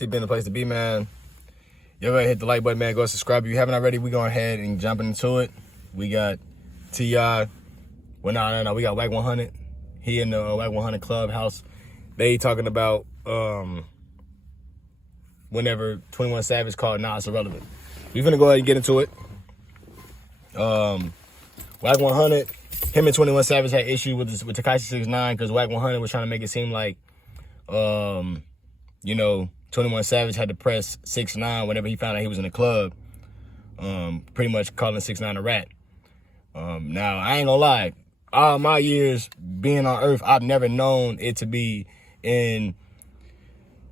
It's been the place to be, man. Y'all go ahead, hit the like button, man. Go subscribe. If you haven't already, we going ahead and jumping into it. We got T.I. Well, no. We got Wack100. He in the Wack100 Clubhouse. They talking about whenever 21 Savage called Nas irrelevant. We finna go ahead and get into it. Wack100, him and 21 Savage had issue with Tekashi 6ix9ine because Wack100 was trying to make it seem like, 21 Savage had to press 6ix9ine whenever he found out he was in the club, pretty much calling 6ix9ine a rat. Now, I ain't gonna lie, all my years being on Earth, I've never known it to be in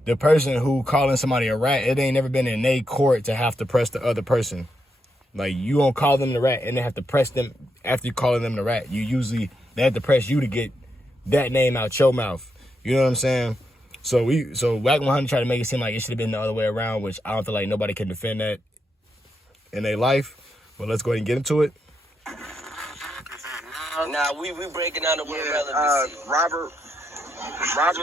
the person who calling somebody a rat. It ain't never been in a court to have to press the other person. Like, you don't call them the rat and they have to press them after you calling them the rat. They have to press you to get that name out your mouth. You know what I'm saying? So Wack100 tried to make it seem like it should have been the other way around, which I don't feel like nobody can defend that in their life. But let's go ahead and get into it. Nah, we breaking down the word relevancy. Robert,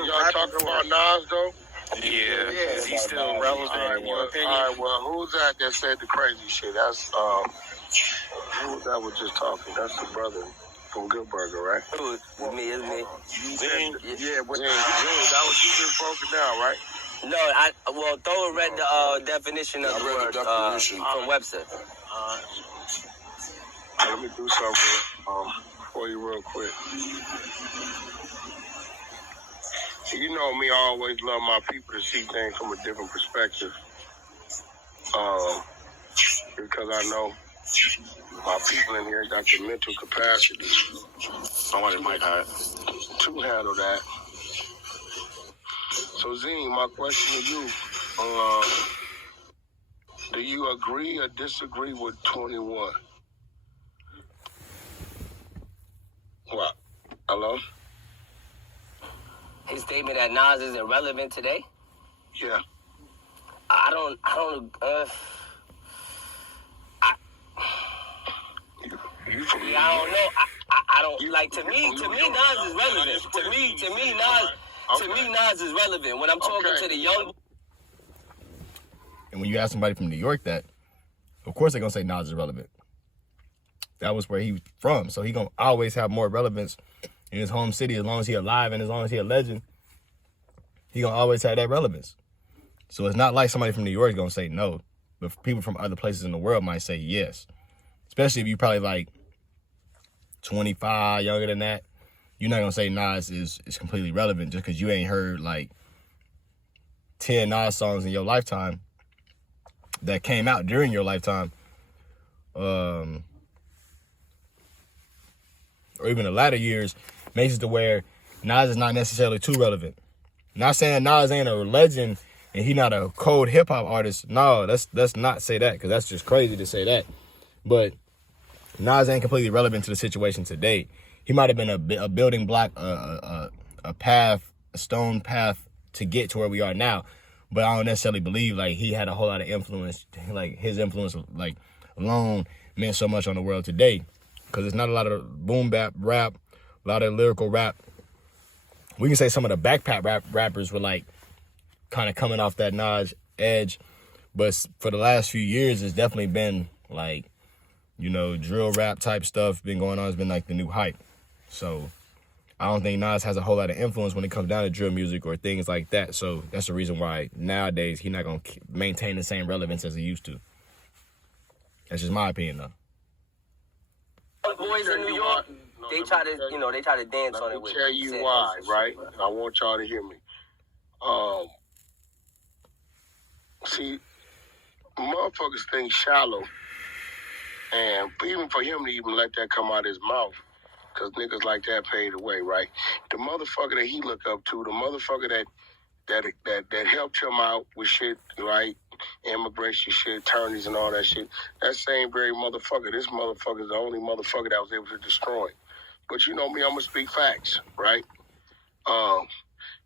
y'all talking about Nas though? Yeah. Is he still relevant in your opinion? All right, well, who's that said the crazy shit? That's who was that was just talking? That's the brother from Good Burger, right? It's me. Zing? Yeah, Zing, that was you just broken down, right? No, Thor read the definition of the word from Webster. Let me do something for you real quick. You know me, I always love my people to see things from a different perspective. Because I know my people in here got the mental capacity. Somebody might have to handle that. So, Zine, my question to you, do you agree or disagree with 21? What? Hello? His statement that Nas is irrelevant today? Yeah. I don't know. I don't like. To me, Nas is relevant. To me, Nas is relevant. When I'm talking to the young. And when you ask somebody from New York that, of course they're gonna say Nas is relevant. That was where he was from, so he gonna always have more relevance in his home city as long as he alive and as long as he a legend. He gonna always have that relevance. So it's not like somebody from New York is gonna say no, but people from other places in the world might say yes. Especially if you probably like 25, younger than that. You're not gonna say Nas is completely relevant just because you ain't heard like 10 Nas songs in your lifetime that came out during your lifetime. Or even the latter years, makes it to where Nas is not necessarily too relevant. Not saying Nas ain't a legend and he not a cold hip-hop artist. No, let's not say that, because that's just crazy to say that. But Nas ain't completely relevant to the situation today. He might have been a building block, a path, a stone path to get to where we are now. But I don't necessarily believe like he had a whole lot of influence. Like his influence like alone meant so much on the world today. Because there's not a lot of boom bap rap, a lot of lyrical rap. We can say some of the backpack rappers were like kind of coming off that Nas edge. But for the last few years, it's definitely been like, drill rap type stuff been going on. It's been like the new hype. So I don't think Nas has a whole lot of influence when it comes down to drill music or things like that. So that's the reason why nowadays he's not going to maintain the same relevance as he used to. That's just my opinion, though. Boys in New York, they try to dance on it with. Tell you why, right? I want y'all to hear me. See, motherfuckers think shallow, and even for him to even let that come out of his mouth, because niggas like that paid away, right? The motherfucker that he look up to, the motherfucker that helped him out with shit, right? Immigration shit, attorneys and all that shit. That same very motherfucker, this motherfucker is the only motherfucker that was able to destroy him. But you know me, I'm gonna speak facts, right?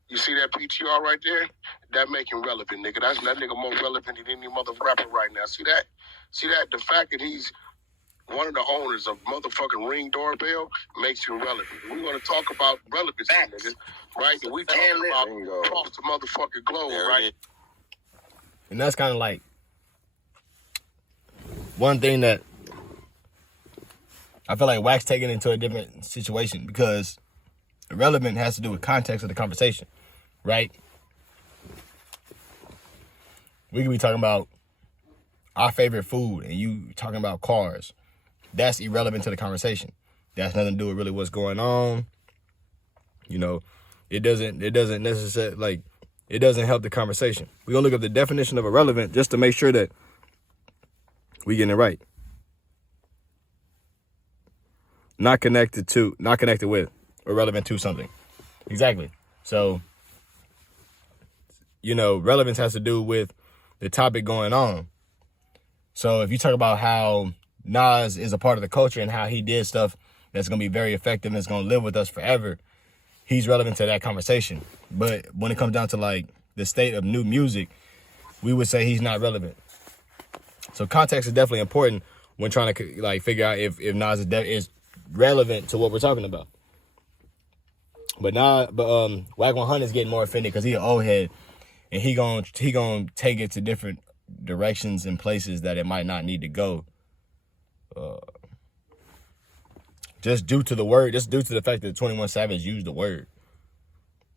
You see that PTR right there? That make him relevant, nigga. That nigga more relevant than any mother rapper right now. See that? The fact that he's one of the owners of motherfucking Ring Doorbell makes him relevant. We're gonna talk about relevancy, nigga, right? And we talking about across the motherfucking globe, right? And that's kind of like one thing that I feel like Wack's taking into a different situation, because irrelevant has to do with context of the conversation, right? We could be talking about our favorite food and you talking about cars. That's irrelevant to the conversation. That's nothing to do with really what's going on. You know, it doesn't necessarily, like, it doesn't help the conversation. We're going to look up the definition of irrelevant just to make sure that we getting it right. Not connected with, or relevant to something. Exactly. So, you know, relevance has to do with the topic going on. So if you talk about how Nas is a part of the culture and how he did stuff that's going to be very effective and it's going to live with us forever, he's relevant to that conversation. But when it comes down to like the state of new music, we would say he's not relevant. So context is definitely important when trying to like figure out if Nas is relevant to what we're talking about. But Wack100 is getting more offended because he an old head, and he gonna take it to different directions and places that it might not need to go. Just due to the fact that 21 Savage used the word.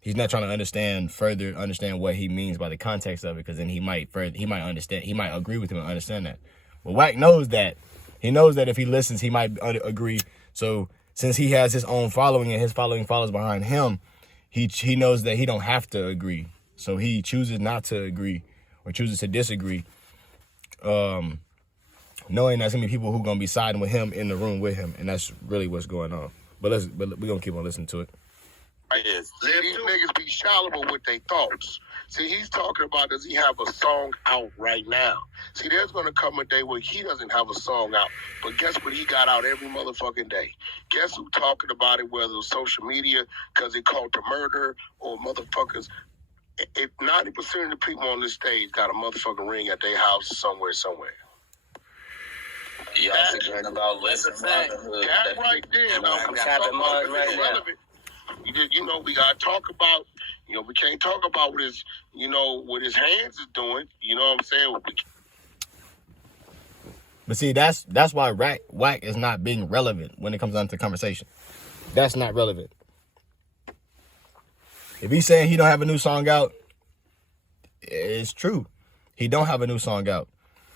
He's not trying to understand what he means by the context of it, because then he might agree with him and understand that. But Wack knows that. He knows that if he listens, he might agree. So since he has his own following and his following follows behind him, he knows that he don't have to agree. So he chooses not to agree or chooses to disagree, knowing there's gonna be people who gonna be siding with him in the room with him, and that's really what's going on. But we're gonna keep on listening to it. These niggas be shallow with their thoughts. See, he's talking about, does he have a song out right now? See, there's going to come a day where he doesn't have a song out. But guess what he got out every motherfucking day? Guess who talking about it, whether it's social media, because it called to murder, or motherfuckers. If 90% of the people on this stage got a motherfucking ring at their house somewhere. Y'all forgetting about Listen Brotherhood. That right there. Now, I'm tapping mine right now. You know, we gotta talk about. You know, we can't talk about what his hands is doing. You know what I'm saying? But see, that's why Wack is not being relevant when it comes down to conversation. That's not relevant. If he's saying he don't have a new song out, it's true. He don't have a new song out.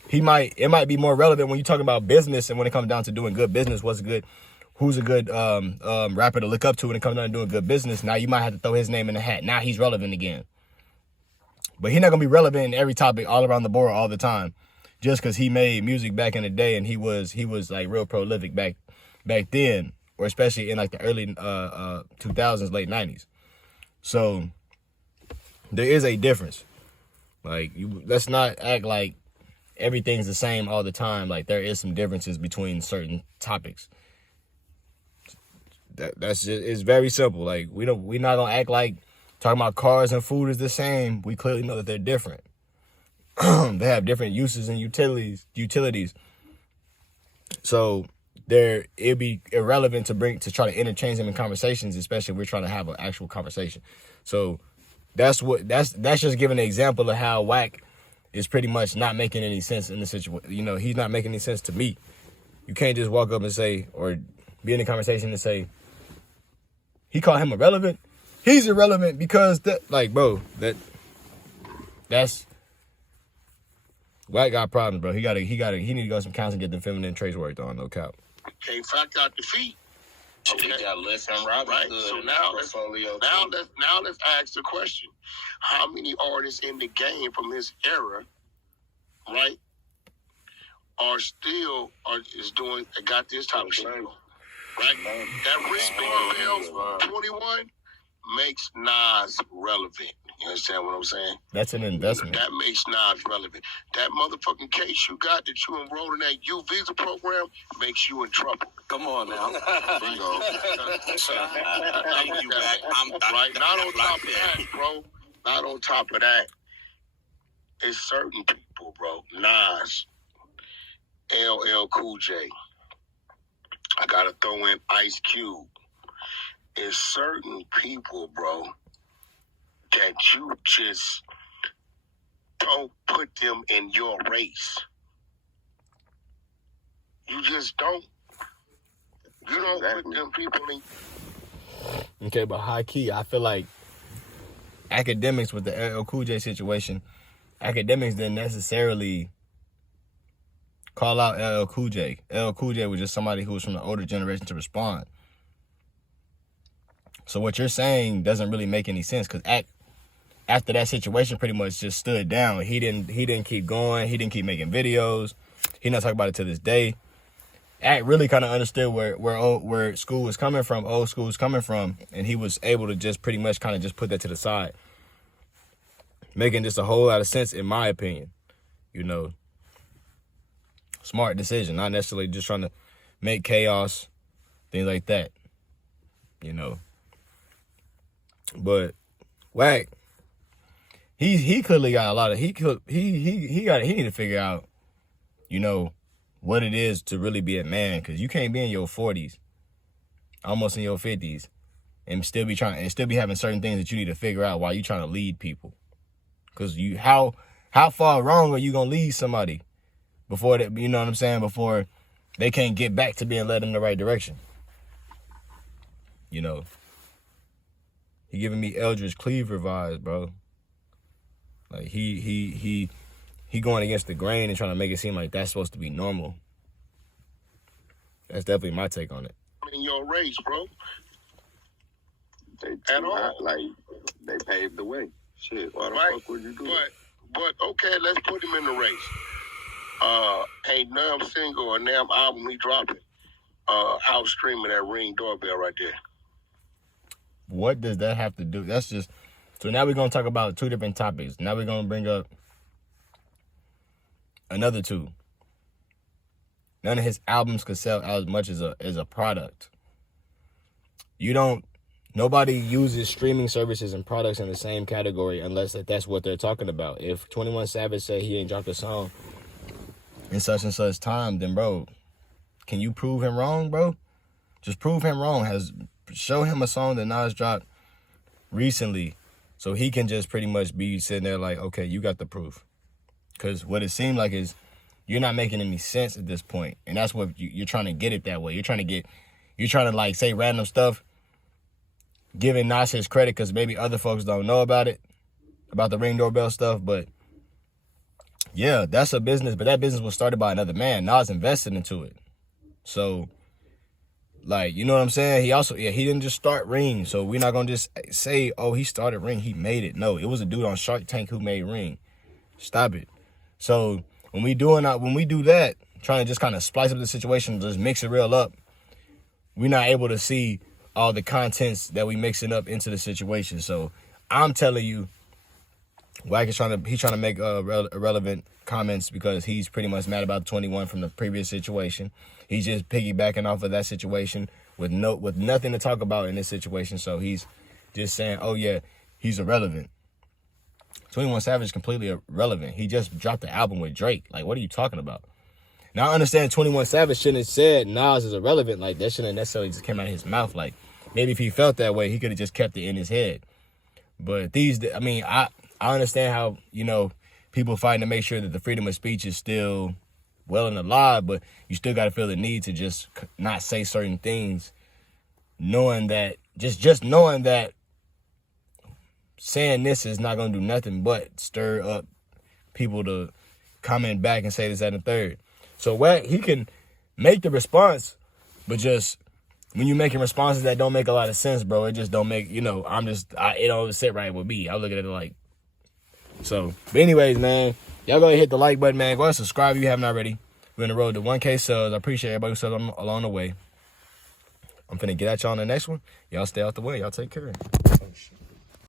It might be more relevant when you talk about business, and when it comes down to doing good business, who's a good rapper to look up to when it comes down to doing good business. Now you might have to throw his name in the hat. Now he's relevant again. But he's not going to be relevant in every topic all around the board all the time, just because he made music back in the day and he was like real prolific back then, or especially in like the early 2000s, late 90s. So there is a difference. Like, let's not act like everything's the same all the time. Like, there is some differences between certain topics. That's just, it's very simple. Like, we're not gonna act like talking about cars and food is the same. We clearly know that they're different. They have different uses and utilities. So it'd be irrelevant to try to interchange them in conversations, especially if we're trying to have an actual conversation. So that's just giving an example of how Wack is pretty much not making any sense in the situation. You know, he's not making any sense to me. You can't just walk up and say, or be in a conversation and say, he called him irrelevant. He's irrelevant because that's Wack got problems, bro. He need to go to some counseling and get the feminine traits worked on, no cap. Can't fact out defeat. Okay. You got Listen Robin right. Hood So now let's ask the question: how many artists in the game from his era, right, got this type of shit, right? That Ring Bell 21 makes Nas relevant. You understand what I'm saying? That's an investment. That makes Nas relevant. That motherfucking case you got that you enrolled in that U visa program makes you in trouble. Come on now. Bingo. Thank you, Wack. Right? Not on top of that, bro. Not on top of that. It's certain people, bro. Nas, LL Cool J. I gotta throw in Ice Cube. It's certain people, bro, that you just don't put them in your race. You just don't. You don't put them people in. Okay, but high key, I feel like academics with the LL Cool J situation, academics didn't necessarily call out LL Cool J. LL Cool J was just somebody who was from the older generation to respond. So what you're saying doesn't really make any sense, because after that situation pretty much just stood down. He didn't keep going. He didn't keep making videos. He not talking about it to this day. Act really kind of understood where school was coming from, old school was coming from, and he was able to just pretty much kind of just put that to the side, making just a whole lot of sense in my opinion. You know, smart decision, not necessarily just trying to make chaos, things like that. You know, but Wack, he clearly got a lot of he need to figure out, you know, what it is to really be a man, because you can't be in your 40s, almost in your 50s, and still be having certain things that you need to figure out while you trying to lead people. Because how far wrong are you gonna lead somebody before that? You know what I'm saying? Before they can't get back to being led in the right direction. You know, he giving me Eldridge Cleaver vibes, bro. Like he going against the grain and trying to make it seem like that's supposed to be normal. That's definitely my take on it. In your race, bro. They they paved the way. Shit, why the fuck would you do it? But okay, let's put him in the race. Ain't damn single or damn album he dropping. Out streaming that Ring doorbell right there. What does that have to do? That's just, so now we're gonna talk about two different topics. Now we're gonna bring up another two. None of his albums could sell as much as a product. Nobody uses streaming services and products in the same category unless that's what they're talking about. If 21 Savage said he ain't dropped a song in such and such time, then bro, can you prove him wrong, bro? Just prove him wrong. Show him a song that Nas dropped recently so he can just pretty much be sitting there like, okay, you got the proof. Because what it seemed like is you're not making any sense at this point. And that's what you're trying to get it that way. You're trying to like say random stuff, giving Nas his credit because maybe other folks don't know about it, about the Ring doorbell stuff. But yeah, that's a business. But that business was started by another man. Nas invested into it. So, like, you know what I'm saying? He didn't just start Ring. So we're not going to just say, oh, he started Ring, he made it. No, it was a dude on Shark Tank who made Ring. Stop it. So when we do that, trying to just kind of splice up the situation, just mix it real up, we're not able to see all the contents that we mixing up into the situation. So I'm telling you, Wack is trying to make irrelevant comments because he's pretty much mad about 21 from the previous situation. He's just piggybacking off of that situation with nothing to talk about in this situation. So he's just saying, oh yeah, he's irrelevant. 21 Savage is completely irrelevant. He just dropped the album with Drake. Like, what are you talking about? Now, I understand 21 Savage shouldn't have said Nas is irrelevant. Like, that shouldn't have necessarily just came out of his mouth. Like, maybe if he felt that way, he could have just kept it in his head. But I understand how, you know, people fighting to make sure that the freedom of speech is still well and alive, but you still got to feel the need to just not say certain things, knowing that, just knowing that saying this is not going to do nothing but stir up people to comment back and say this, that, and the third. So Wack, he can make the response, but just when you're making responses that don't make a lot of sense, bro, it just don't make, you know, it don't sit right with me. I look at it like, so. But anyways, man, y'all go ahead and hit the like button, man. Go ahead and subscribe if you haven't already. We're on the road to 1K subs. I appreciate everybody who subs along the way. I'm finna get at y'all on the next one. Y'all stay out the way. Y'all take care. Oh, shit.